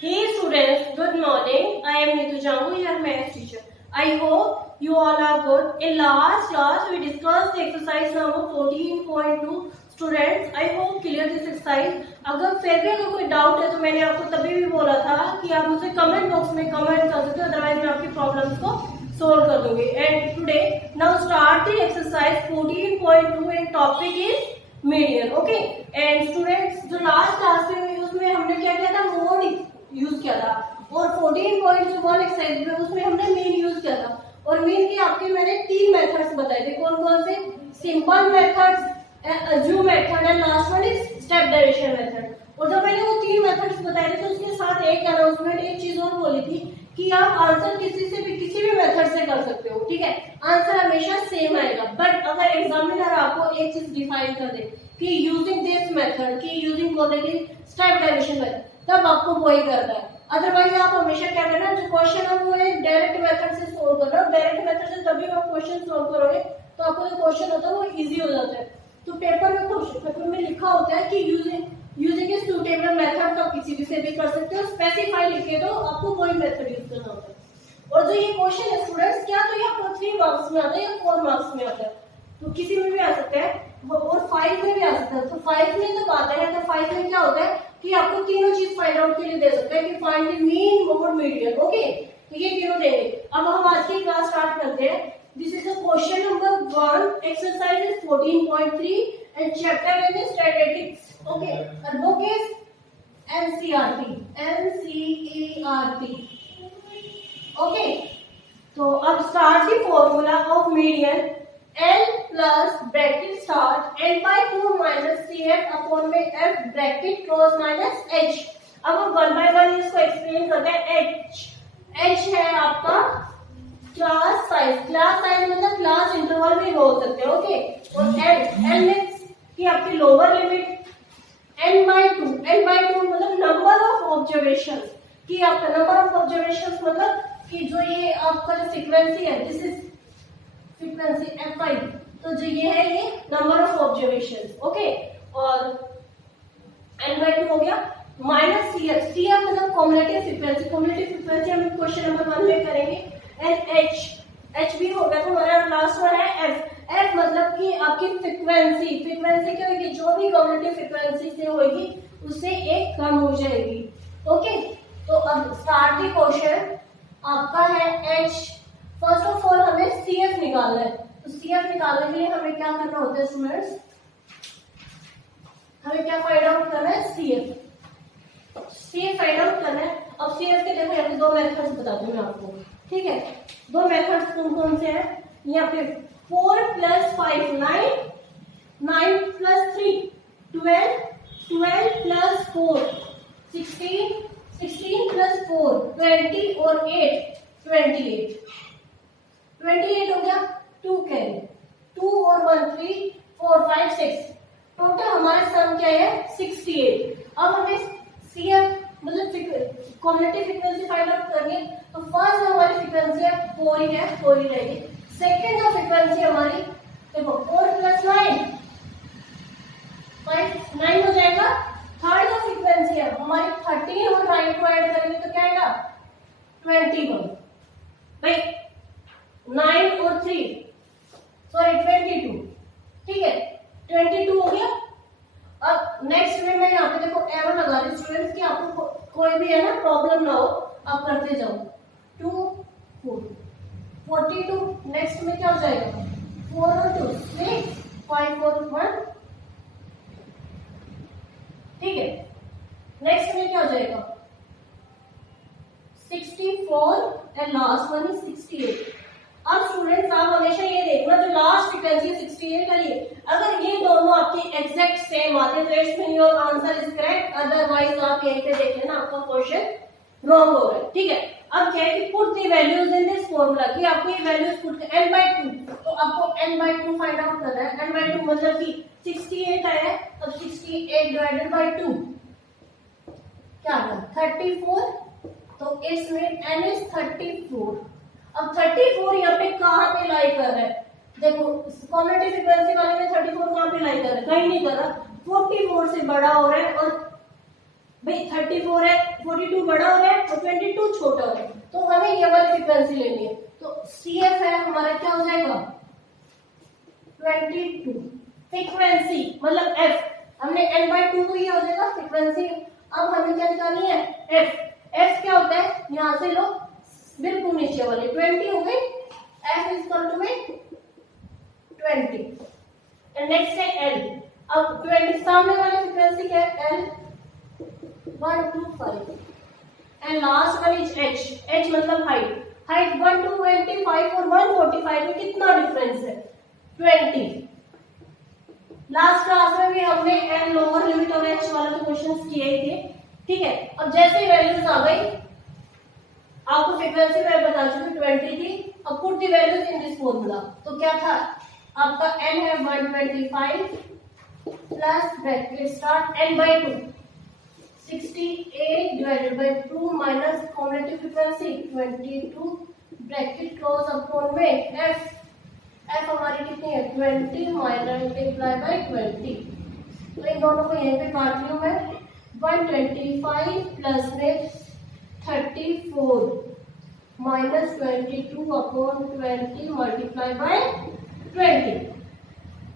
Hey students, good morning. I am Neetu Jangu, your math teacher. I hope you all are good. In last class, we discussed the exercise number 14.2. Students, I hope clear this exercise. अगर फिर भी अगर कोई doubt है तो मैंने आपको तभी भी बोला था कि आप मुझे कमेंट बॉक्स में कमेंट कर सकते हो, अदरवाइज मैं आपकी प्रॉब्लम्स को सोल्व कर दूंगी. And today now start the exercise 14.2 and topic is median. Okay and students, जो लास्ट क्लास में उसमें हमने क्या किया था, मोड यूज किया था, और 14.1 एक्सरसाइज में उसमें हमने मीन यूज किया था. और मीन के आपके मैंने 3 मेथड्स बताए थे. कौन कौन से? Simple methods, assume method and last one is step derivation method. और जब मैंने वो 3 मेथड्स बताए थे तो उसके साथ एक अनाउंसमेंट, एक चीज और बोली थी कि आप आंसर किसी भी मेथड से कर सकते हो. ठीक है, आंसर हमेशा सेम आएगा. बट अगर एग्जामिनर आपको एक चीज डिफाइन कर दे कि यूजिंग दिस मेथड, कि यूजिंग स्टेप डेरिवेशन मेथड, तब आपको वही करना है. अदरवाइज आप हमेशा क्या करना, जो क्वेश्चन है वो एक डायरेक्ट मेथड से सोल्व करना. डायरेक्ट मेथड से तभी आप क्वेश्चन सोल्व करोगे तो आपको जो क्वेश्चन होता है वो इजी हो जाता है. तो पेपर में लिखा होता है कि यूजिंग ए सूटेबल मेथड, तो किसी भी से भी कर सकते हो. स्पेसिफाई लिखे तो आपको वही मेथड यूज करना होता है. और जो ये क्वेश्चन है स्टूडेंट्स, क्या तो ये आपको 3 मार्क्स में आता है या 4 मार्क्स में आता है? तो किसी में भी आ सकता है और 5 में भी आ सकता है. तो 5 में जब आता है तो 5 में क्या होता है कि आपको तीनों चीज फाइंड आउट के लिए दे सकता है कि find the mean, mode, median. Okay, तो ये तीनों देंगे. अब हम आज की क्लास स्टार्ट करते हैं. This is the question number 1. Exercise is 14.3 and chapter name is statistics. Okay, और बुक इज एनसीईआरटी. ओके, तो अब start the formula of median. L plus bracket start L by 2 minus CF upon में F bracket close minus H. अब हम 1 by 1 इसको explain करते हैं. H है आपका क्लास साइज. क्लास साइज मतलब क्लास इंटरवल भी बोल सकते हैं. ओके, और L मींस कि आपकी लोअर लिमिट. N by 2 मतलब नंबर ऑफ ऑब्जर्वेशन, कि आपका नंबर ऑफ ऑब्जर्वेशन मतलब कि जो ये आपका जो फ्रीक्वेंसी है, दिस इज फ्रीक्वेंसी F5. तो जो ये है ये नंबर ऑफ ऑब्जर्वेशन. ओके, और N/2 हो गया माइनस CF मतलब कॉम्युलेटिव फ्रीक्वेंसी. कॉम्युलेटिव फ्रीक्वेंसी हम क्वेश्चन नंबर 1 में करेंगे. एंड H भी हो गया. तो हमारा लास्ट वन है F मतलब कि आपकी फ्रीक्वेंसी क्या होगी, जो भी कॉम्युलेटिव फ्रीक्वेंसी से होगी उससे एक कम हो जाएगी. ओके, तो अब स्टार्ट द क्वेश्चन. आपका है H. फर्स्ट ऑफ ऑल हमें CF निकालना है. तो CF निकालने के लिए हमें क्या करना होता है स्टूडेंट्स, हमें क्या फाइंड आउट करना है? CF फाइंड आउट करना है. अब CF के देखो यहाँ पे 2 मेथड्स बता दूं मैं आपको. ठीक है, 2 मेथड्स कौन से हैं? यहाँ पे 4 + 5 9, 9 + 3 12, 12 + 4 16, 16 + 4 20 और 8 28. 28 हो गया. 2 कैरी, 2 और 1 3 4 5 6. टोटल हमारे सम क्या है? 68. अब हमें CF मतलब कॉम्युलेटिव फ्रीक्वेंसी फाइंड आउट करनी है. तो फर्स्ट हमारी फ्रीक्वेंसी है 4 ही है, 4 ही रहेगी. सेकंड जो फ्रीक्वेंसी हमारी देखो 4 + 9 5 9 हो जाएगा. थर्ड जो फ्रीक्वेंसी है हमारी 13 और 9 को ऐड करेंगे तो क्या आएगा? 21. भाई 9 और 3 सॉरी 22. ठीक है, 22 हो गया. अब नेक्स्ट में मैं यहाँ पे देखो एरो लगा रही हूँ स्टूडेंट्स कि आपको कोई भी है ना प्रॉब्लम ना हो, आप करते जाओ. 2 4 42. नेक्स्ट में क्या हो जाएगा? 4 और 2 6 5 और 1. ठीक है, नेक्स्ट में क्या हो जाएगा? 64 एंड लास्ट वन इज 68. अब स्टूडेंट्स आप हमेशा ये देखना, जो लास्ट फ्रीक्वेंसी 68 वाली है, अगर ये दोनों आपकी एग्जैक्ट सेम आते तो it's mean your answer is correct. Otherwise आप यहीं पे देख लेना आपका क्वेश्चन रॉन्ग हो रहा है. ठीक है, अब क्या है कि put the values in this formula, कि आपको ये वैल्यूज पुट N/2. तो आपको N/2 फाइंड आउट करना है. N/2 मतलब कि 68 आया है, अब 68 डिवाइडेड बाय 2 क्या आ गया? 34. तो इट्स मीन N इज 34. अब 34 यहाँ पे कहाँ पे लाई कर रहा है? देखो कॉम्युलेटिव फ्रीक्वेंसी वाले में 34 कहाँ पे लाई कर रहा है? कहीं नहीं कर रहा. 44 से बड़ा हो रहा है और भाई 34 है, 42 बड़ा हो रहा है और 22 छोटा हो रहा है, तो हमें ये वाली फ्रीक्वेंसी लेनी है। तो CF है हमारा क्या हो जाएगा 22 फ्रीक्वेंसी, मतलब F हमने n/2 को ये हो जाएगा फ्रीक्वेंसी। अब हमें क्या निकालनी है F। F क्या होता है, यहां से लो बिल्कुल नीचे वाले 20 हो गए, F इज इक्वल टू में 20 एंड नेक्स्ट है L। अब 20 सामने वाली फ्रीक्वेंसी क्या है L 125 and last one is H। H मतलब हाइट, हाइट 125 और 145 में कितना डिफरेंस है 20। लास्ट क्लास में भी हमने n लोअर लिमिट और h वाला तो क्वेश्चंस किए ही थे, ठीक है। अब जैसे वैल्यूज आ गई, आपको फ्रीक्वेंसी मैं बता चुकी 20 थी। अब put the values in this formula, तो क्या था आपका n है 125 plus bracket start n/2 68 divided by 2 minus cumulative frequency 22 bracket close upon में f। f हमारी कितनी है 20 माइनस मल्टीप्लाई बाय 20, तो इन दोनों को यहीं पे काट रही हूँ मैं। 125 प्लस में 34 minus 22 upon 20 multiply by 20,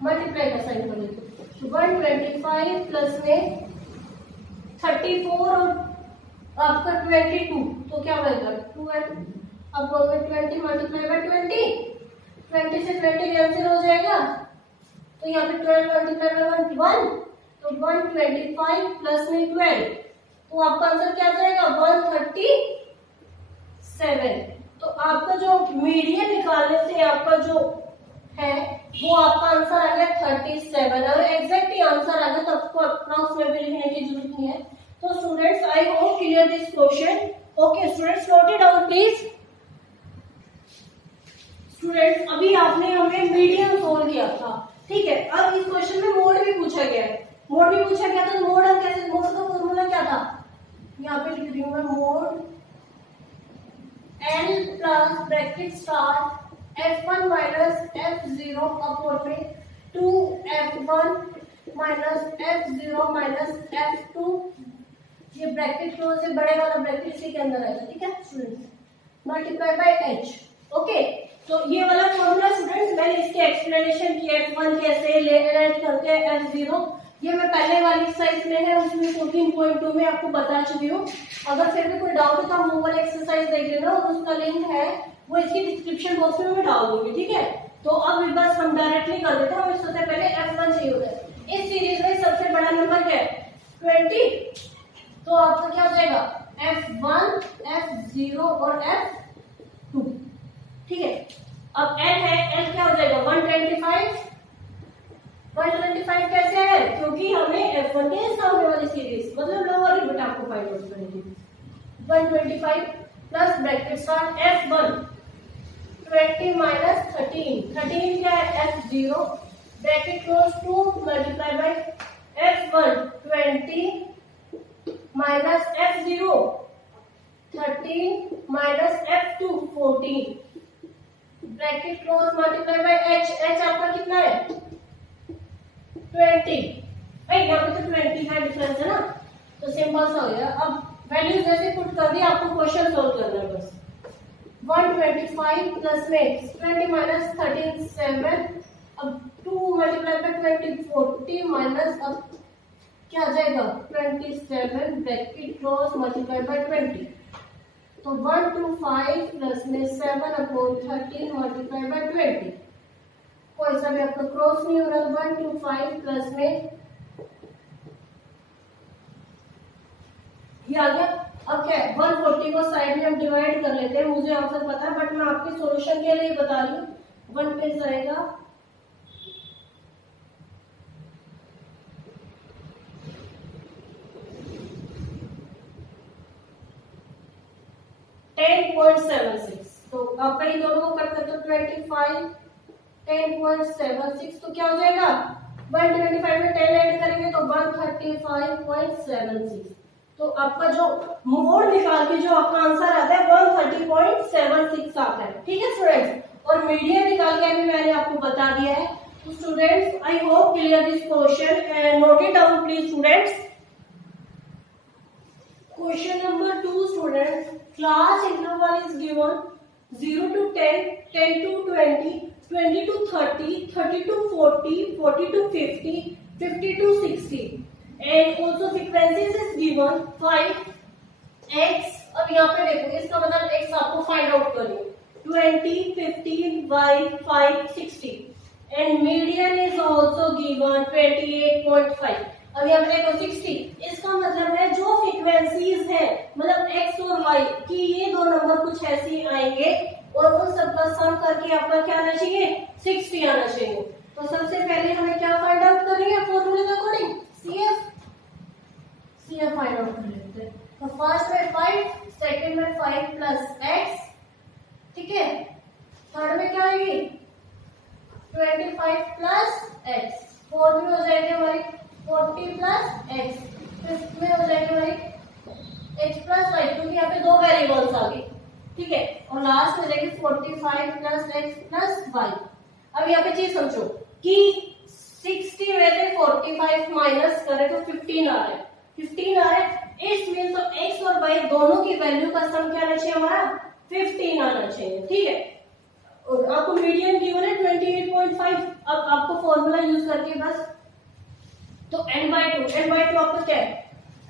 multiply का साइन कर लेते हैं। 125 प्लस में 34 और आपका 22, तो क्या बनेगा 12। अब 20 मल्टीप्लाई बाय 20 से 20 कैंसिल हो जाएगा, तो यहाँ पे 12 मल्टीप्लाई बाय 1, तो 125 प्लस में 12, तो आपका आंसर क्या आ जाएगा 137। तो आपका जो मीडियन निकालने से आपका जो है वो आपका आंसर आ गया 37। अगर एग्जैक्ट ही आंसर आ गया तो आपको अप्रॉक्स में भी लिखने की जरूरत नहीं है। तो students I hope clear this question. Okay students, note it down please. Students अभी आपने हमें मीडियन सोल्व किया था, ठीक है। अब इस क्वेश्चन में मोड भी पूछा गया है, मोड भी पूछा गया था। तो मोड हम कैसे, मोड का फॉर्मूला क्या था, यहाँ पे लिख रही हूँ मैं, mode n plus bracket start f1 minus f0 upon में 2f1 minus f0 minus f2, ये ब्रैकेट क्लोज से बड़े वाला ब्रैकेट इसी के अंदर आएगा, ठीक है students, multiply by h। Okay, तो ये वाला फॉर्मूला स्टूडेंट्स मैंने इसके एक्सप्लेनेशन की, f1 कैसे ऐड करके f0, ये मैं पहले वाली एक्सरसाइज में है उसमें 14.2 में आपको बता चुकी हूँ। अगर फिर भी कोई डाउट है तो हम वो वाली एक्सरसाइज देख लेना, और उसका लिंक है वो इसकी डिस्क्रिप्शन बॉक्स में मैं डाल दूंगी, ठीक है। तो अब बस हम डायरेक्टली कर देते हैं, हमें सबसे पहले f1 चाहिए होता है। इस सीरीज में सबसे बड़ा नंबर क्या है 20, तो आपका क्या हो जाएगा f1 f0 और f2, ठीक है। अब n है, n क्या हो जाएगा 125 कैसे है, क्योंकि हमें f1 के सामने वाली सीरीज मतलब लोअर लिमिट आपको फाइंड आउट करनी है। 125 plus bracket start f1 20 minus 13 क्या है f0 bracket close 2 multiply by f1 20 minus f0 13 minus f2 14 bracket close multiply bye h आपका कितना है 20। भाई यहाँ पे तो 20 का डिफरेंस है ना, तो सिंपल सा हो गया। अब वैल्यूज जैसे पुट कर दिया, आपको क्वेश्चन सोल्व करना है बस। 125 प्लस में 20 माइनस 13 7, अब 2 मल्टीप्लाई बाय 20 40 माइनस, अब क्या आ जाएगा 27 ब्रैकेट क्लोज मल्टीप्लाई बाय 20, तो 125 प्लस में 7 अपॉन 13 मल्टीप्लाई बाय 20, कोई सा भी आपका क्रॉस नहीं हो रहा। 125 प्लस में ये आ गया। अब क्या है 140 को साइड में हम डिवाइड कर लेते हैं, मुझे आंसर पता है बट मैं आपके सॉल्यूशन के लिए बता रही हूँ। 1 पे जाएगा 10.76, तो आपका ये दोनों को कट करते 25 10.76, तो क्या हो जाएगा 125 में 10 ऐड करेंगे तो 135.76, तो आपका जो मोड निकाल के जो आपका आंसर आता है 130.76 आता है, ठीक है स्टूडेंट्स। और मीडियन निकाल के अभी मैंने आपको बता दिया है। तो students I hope clear this question and note it down please students. Question number 2 students, class interval is given 0 to 10, 10 to 20, 20 to 30, 30 to 40, 40 to 50, 50 to 60 and also frequencies is given 5 x. अब यहाँ पे देखो इसका मतलब x आपको find out करनी है 20, 15, y 5, 60 and median is also given 28.5. अब यहाँ पे देखो 60, इसका मतलब है जो फ्रीक्वेंसीज है मतलब x और y की ये दो नंबर कुछ ऐसे ही आएंगे और उन सबका सम करके आपका क्या आना चाहिए 60 आना चाहिए। तो सबसे पहले हमें क्या फाइंड आउट करनी है फॉर्मूले के अकॉर्डिंग CF फाइंड आउट कर लेते हैं। तो फर्स्ट में 5, सेकंड में 5 प्लस x, ठीक है। थर्ड में क्या आएगी 25 प्लस x, फोर्थ में हो जाएगी हमारी 40 प्लस x, फिफ्थ में हो जाएगी हमारी x प्लस y क्योंकि यहाँ पे दो वेरिएबल्स आ गए, ठीक है। और लास्ट में जाएगी 45 प्लस x प्लस y। अब यहाँ पे चीज समझो कि 60 में से 45 माइनस करें तो 15 आ रहा है, 15 आ रहा है। इस मीन तो x और y दोनों की वैल्यू का सम क्या आना चाहिए हमारा 15 आना चाहिए, ठीक है। और आपको मीडियन गिवन है 28.5। अब आपको फॉर्मूला यूज करके बस तो n/2 आपको क्या है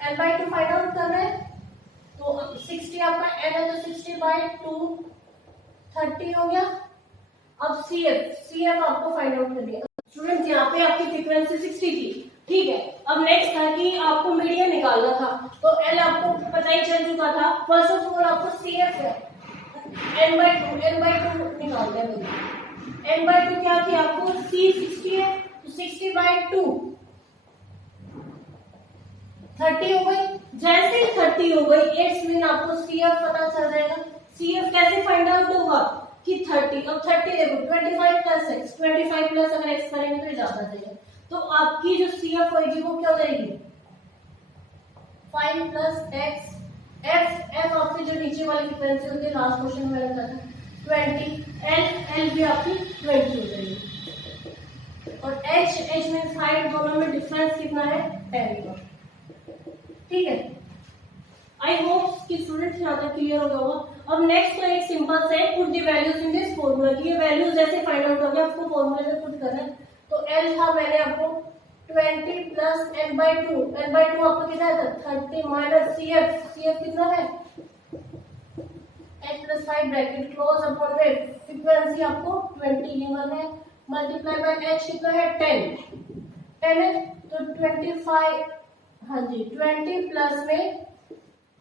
n/2 फाइंड आउट करना है। तो 60 आपका n है तो 60/2 30 हो गया। अब CF आपको फाइंड आउट करनी है। स्टूडेंट्स यहाँ पे आपकी फ्रीक्वेंसी 60 थी, ठीक है। अब नेक्स्ट था कि आपको मीडियन निकालना था तो L आपको पता ही चल चुका था। फर्स्ट ऑफ ऑल आपको CF है n/2 निकालते हैं। n/2 क्या थी आपको C 60 है तो 60/2 30 हो गई। जैसे ही 30 हो गई इट्स मीन आपको CF पता चल जाएगा। CF कैसे फाइंड आउट होगा कि 30। अब 30 देखो 25 प्लस x, 25 प्लस अगर x करेंगे तो ज्यादा जाएगा। तो आपकी जो CF होगी वो क्या हो जाएगी 5 प्लस x। f आपकी जो नीचे वाली फ्रीक्वेंसी होती है लास्ट क्वेश्चन में मैंने बताया 20। l भी आपकी 20 हो जाएगी। और h मींस हाइट, दोनों में डिफरेंस कितना है 10 का, ठीक है। आई होप कि स्टूडेंट्स यहाँ तक क्लियर हो गया होगा। अब नेक्स्ट तो एक सिंपल से put the values in this formula की ये वैल्यूज जैसे फाइंड आउट हो गया आपको फॉर्मूले में पुट करना है। तो L था मैंने आपको 20 प्लस n/2 आपको कितना है 30 माइनस CF कितना है h plus 5 bracket close upon में फ्रीक्वेंसी आपको 20 गिवन है मल्टीप्लाई बाय h कितना है 10 है तो 25। हाँ जी 20 प्लस में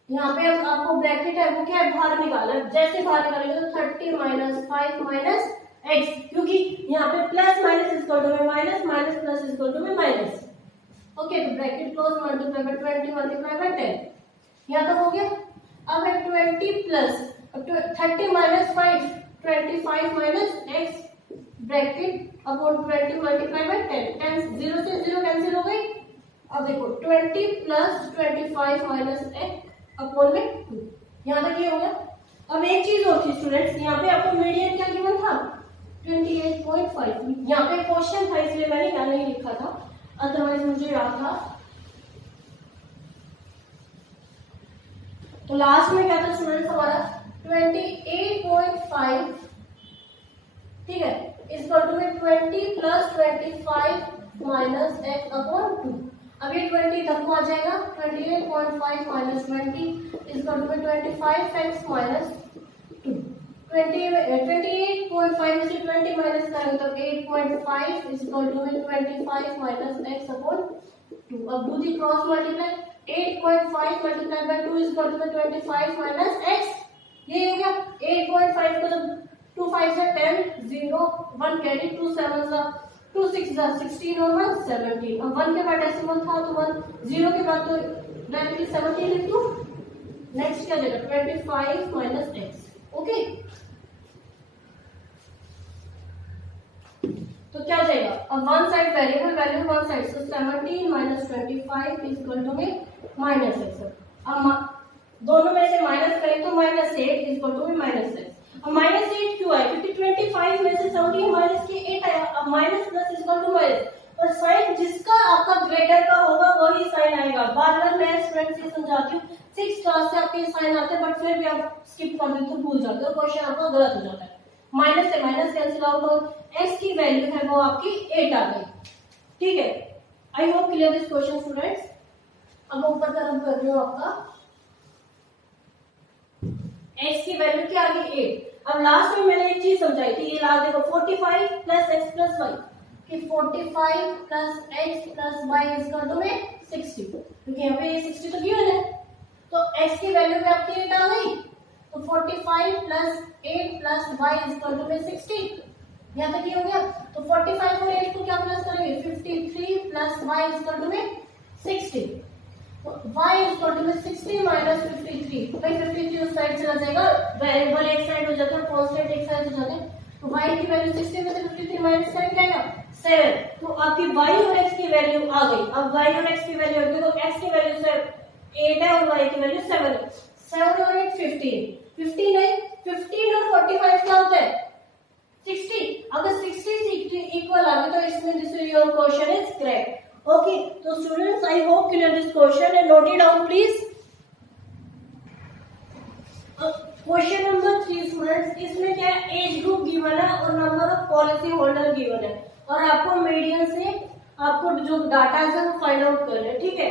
यहाँ पे अब आपको ब्रैकेट है वो क्या है बाहर निकाला है। जैसे बाहर निकालेंगे तो 30 माइनस 5 माइनस x, क्योंकि यहाँ पे प्लस माइनस इक्वल टू में minus, minus plus equal to में माइनस। ओके तो bracket close multiply by 20 multiply by 10 यहाँ तक हो गया। अब है 20 plus 30 minus 5 25 minus x bracket upon 20 multiply by 10 0 से 0 कैंसिल हो गई। अब देखो 20 प्लस 25 माइनस x अपॉन में 2 यहाँ तक ये हो गया। अब एक चीज और थी स्टूडेंट्स, यहाँ पे आपको मीडियन क्या गिवन था 28.5। यहाँ पे क्वेश्चन था इसलिए मैंने यहाँ नहीं लिखा था, अदरवाइज मुझे याद था। तो लास्ट में क्या था स्टूडेंट्स हमारा 28.5, ठीक है, इस टू में 20 प्लस 25 माइनस x अपॉन 2। अब ये 20 तक को आ जाएगा 28.5 माइनस 20 इस टू में 25x माइनस 2। 28.5 में से 20 माइनस करेंगे तो 8.5 इस टू में 25 माइनस x अपॉन 2। अब do the cross multiply 8.5 multiply by 2 इस टू में 25 माइनस x। ये हो गया 8.5 को जब 2 5 से 10 0 1 कैरी 2 7 से 2 6 जा 16 और 1 17। अब 1 के बाद डेसिमल था तो 1 0 के बाद तो डायरेक्टली 17 लिख दूं। नेक्स्ट क्या देगा 25 माइनस x। ओके तो क्या जाएगा अब one side variable value one side so 17 minus 25 is equal to में माइनस x। अब दोनों में से माइनस करें तो माइनस 8 इज इक्वल टू में माइनस x। अब माइनस 8 क्यों आया क्योंकि 25 में से 17 माइनस के 8 आया। अब minus plus equal to minus और साइन जिसका आपका ग्रेटर का होगा वही साइन आएगा। बार बार मैं स्टूडेंट्स ये समझाती हूँ, 6 क्लास से आपके साइन आते हैं बट फिर भी आप स्किप कर देते हो, भूल जाते हो, क्वेश्चन आपका गलत हो जाता है। माइनस से माइनस कैंसिल आउट और x की वैल्यू है वो आपकी 8 आ गई। ठीक है, आई hope clear this question students. अब ऊपर तरफ कर रही हूँ आपका x की वैल्यू क्या आ गई 8। अब लास्ट में मैंने एक चीज समझाई थी, ये ला देखो 45 प्लस x प्लस वाई, कि 45 plus x plus y is equal to में 60, क्योंकि यहाँ पे ये 60 तो गिवन है, तो x की वैल्यू भी आपकी 8 आ गई, तो 45 plus 8 plus y is equal to में 60, यहाँ तक ये हो गया। तो 45 और 8 को क्या प्लस करेंगे, 53 plus y is equal to में 60, y इज इक्वल टू में 60 माइनस 53, भाई 53 उस साइड चला जाएगा, वेरिएबल एक साइड हो जाता है, कांस्टेंट एक साइड हो जाता है, तो y की वैल्यू 60 में से 53 माइनस करें क्या आएगा 7, तो आपकी y और x की वैल्यू आ गई। अब y और x की वैल्यू आ गई, तो x की वैल्यू 8 है और y की वैल्यू 7 है, 7 और 8 15 है, 15 और 45 क्या होता है 60, अगर 60 इक्वल आ गए तो इसमें this your question is correct. Okay, तो students I hope clear this question and note it down please. Question number 3 students, इसमें क्या है, एज ग्रुप गिवन है और number of policy holder given है और आपको मीडियन से आपको जो डाटा है वो फाइंड आउट करना है। ठीक है,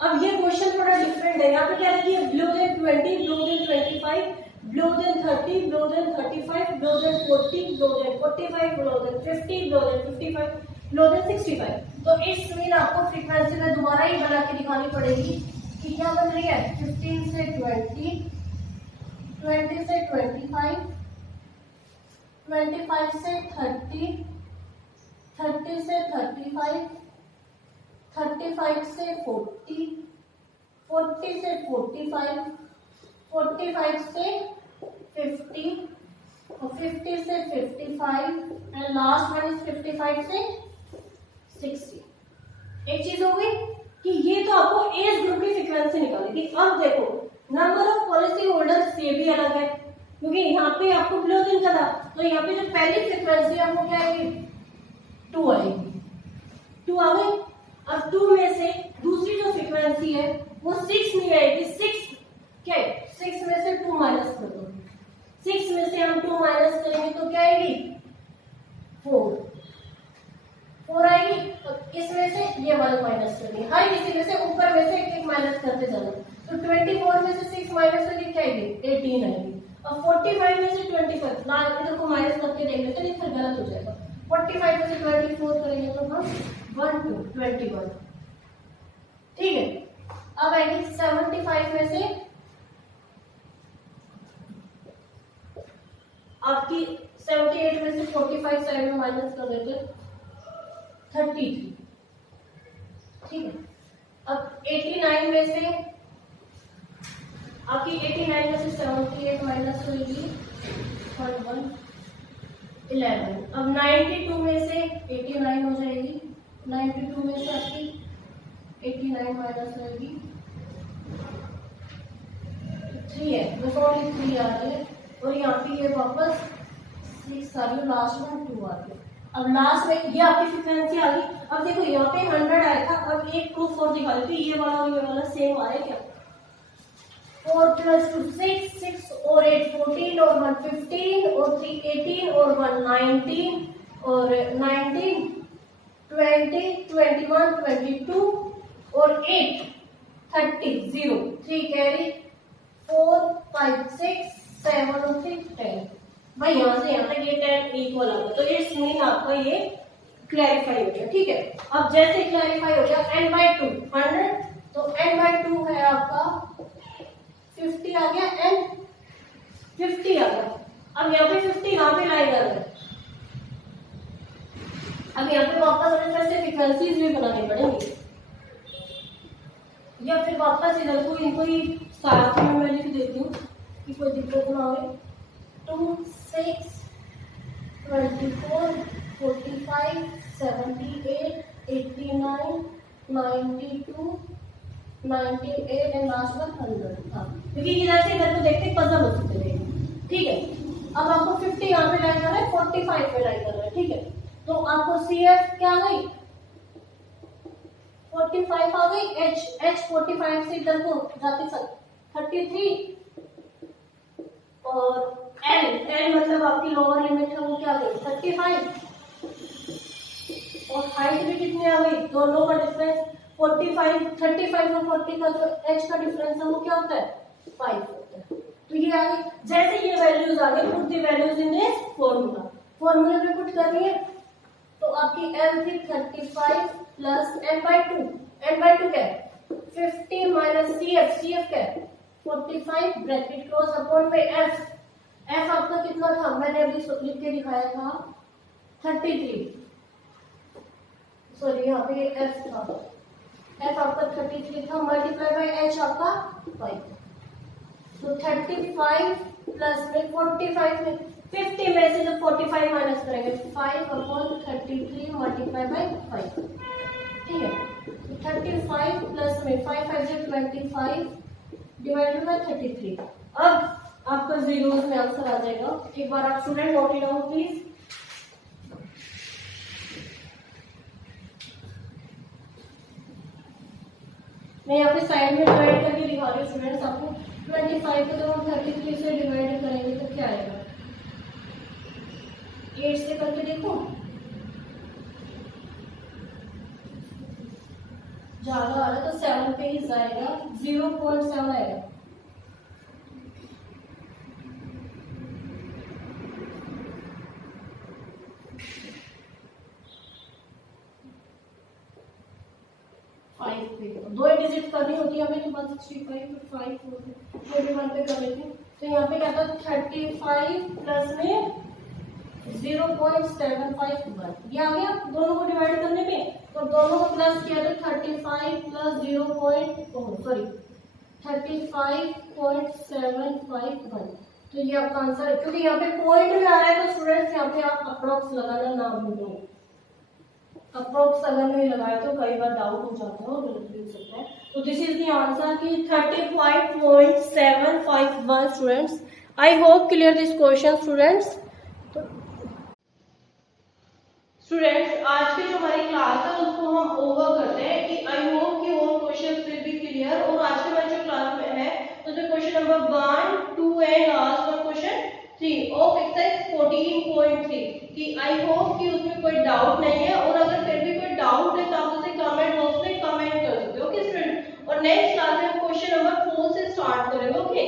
अब ये क्वेश्चन थोड़ा डिफरेंट है, यहाँ पे क्या रहती है, below than 20, below than 25, below than 30, below than 35, below than 40, below than 45, below than 50, below than 55, below than 65। तो इस मीन आपको फ्रीक्वेंसी में दोबारा ही बना के दिखानी पड़ेगी कि क्या बन रही है, 15 से 20, 20 से 25, 25 से 30, 30 से 35, 35 से 40, 40 से 45, 45 से 50, 50 से 55 एंड लास्ट वन इज 55 से 60। एक चीज हो गई कि ये तो आपको एज ग्रुप की फ्रीक्वेंसी निकाली थी। अब देखो नंबर ऑफ पॉलिसी होल्डर्स ये भी अलग है, क्योंकि यहाँ पे आपको बिलो दिन का था, तो यहाँ पे जो पहली फ्रीक्वेंसी है वो क्या आएगी 2 आएगी, 2 आ गई। अब 2 में से दूसरी जो फ्रीक्वेंसी है वो 6 नहीं आएगी, 6 क्या है, 6 में से 2 माइनस कर दो, 6 में से हम 2 माइनस करेंगे तो क्या आएगी 4 आएगी, और इसमें से ये वाला माइनस करनी, हर किसी में से ऊपर में से एक माइनस करते जाना, तो 24 में से 6 माइनस करके क्या आएगी 18 आएगी, और 45 में से 25 ना इधर को माइनस करके देख लेते हैं, फिर गलत हो जाएगा, 45 में से 24 करेंगे तो हम 1 2 21। ठीक है, अब आएगी 75 में से आपकी 78 में से 45 साइड में माइनस कर देते 33। ठीक है, अब 89 में से आपकी 89 में से 78 माइनस होगी 11। अब 92 में से 89 हो जाएगी, 92 में से आपकी 89 माइनस होगी 3 है, बस ओनली 3 आ रही है, और यहाँ पे ये वापस 6 आ रही है, लास्ट में 2 आ रही है। अब लास्ट में ये आपकी फ्रीक्वेंसी आ गई। अब देखो यहाँ पे 100 आया था, अब एक प्रूफ और दिखा देती हूँ, ये वाला और ये वाला सेम आ रहा है क्या, 4 + 2 6, 6 और 8 14 और 1 15 और 3 18 और 1 19 और 19 20 21 22 और 8 30 0 3 कैरी 4 5 6 7 और 3 10। भाई यहाँ से यहाँ तक ये 10 इक्वल आ गया, तो इट्स मीन आपका ये क्लैरिफाई हो गया। ठीक है, अब जैसे क्लैरिफाई हो गया n/2 100, तो n/2 है आपका 50 आ गया, n 50 आ गया। अब यहाँ पे 50 यहाँ पे लाई कर रहा है, अब यहाँ पे वापस हमें फिर से फ्रीक्वेंसीज भी बनानी पड़ेंगी, या फिर वापस इधर को इनको ही साथ में मैं लिख देती हूँ कि कोई दिक्कत ना हो। 2 6 24 45 78 89 92 98 एंड लास्ट वन 100। हाँ, क्योंकि इधर से इधर को देखते पजल हो सकते हैं। ठीक है, अब आपको 50 यहाँ पे लाइन कर रहा है, 45 पे लाइन कर रहा है। ठीक है, तो आपको CF क्या गई 45 आ गई, h 45 से इधर को जाती 33, और l मतलब आपकी लोअर लिमिट है वो क्या आ गई 35, और हाइट भी कितनी आ गई, दोनों का डिफरेंस 45, 35 और 40 का जो h का डिफरेंस है वो क्या होता है 5 होता है। तो ये आ गई, जैसे ये वैल्यूज आ गई, put the values in this formula, फॉर्मूले में पुट करनी है। तो आपकी l थी 35 प्लस n/2, n/2 क्या है 50 माइनस cf, cf क्या है 45 ब्रैकेट क्लोज अपॉन में f, f आपका कितना था, मैंने अभी लिख के दिखाया था 33, सॉरी यहाँ पे f था, f आपका 33 था, मल्टीप्लाई बाय h आपका 5, तो 35 प्लस में 45 में 50 में से जब 45 माइनस करेंगे 5/33 मल्टीप्लाई बाय 5, ठीक है। तो 35 प्लस में 5 5 से 25 डिवाइडेड बाय 33। अब आपका जीरोस में आंसर आ जाएगा। एक बार आप student note it down please. मैं यहाँ पे साइड में डिवाइड करके दिखा रही हूँ स्टूडेंट्स आपको। 25 को जब हम 33 से डिवाइड करेंगे तो क्या आएगा, 8 से करके देखो, ज्यादा आ रहा तो 7 पे ही जाएगा, 0.7 आएगा। दो डिजिट करनी होती है हमें, तो 165 तो 5 पे कर लेते हैं। तो यहाँ पे क्या था 35 प्लस में 0.751, ये आ गया दोनों को डिवाइड करने पे, तो दोनों को प्लस किया तो 35 प्लस 35.751, तो ये आपका आंसर है। क्योंकि यहाँ पे पॉइंट में आ रहा है तो स्टूडेंट्स यहाँ पे आप अप्रोक्स लगाना ना भूलो, अप्रोक्स अगर नहीं लगाया तो कई बार डाउट हो जाता है और गलत भी हो सकता है। तो दिस इज द आंसर की 35.751 students. I hope clear this question students. Students आज की जो हमारी क्लास है उसको हम ओवर करते हैं कि आई होप कि और क्वेश्चंस विल बी क्लियर। और आज के हमारी जो क्लास में है उसमें question number 1, 2 and last one question 3 of exercise 14.3 कि आई होप कि उसमें कोई डाउट नहीं है, और अगर फिर भी कोई डाउट है तो आप उसे कमेंट बॉक्स में कमेंट कर सकते हो, ओके स्टूडेंट। और नेक्स्ट क्लास में हम क्वेश्चन नंबर 4 से स्टार्ट करेंगे, ओके।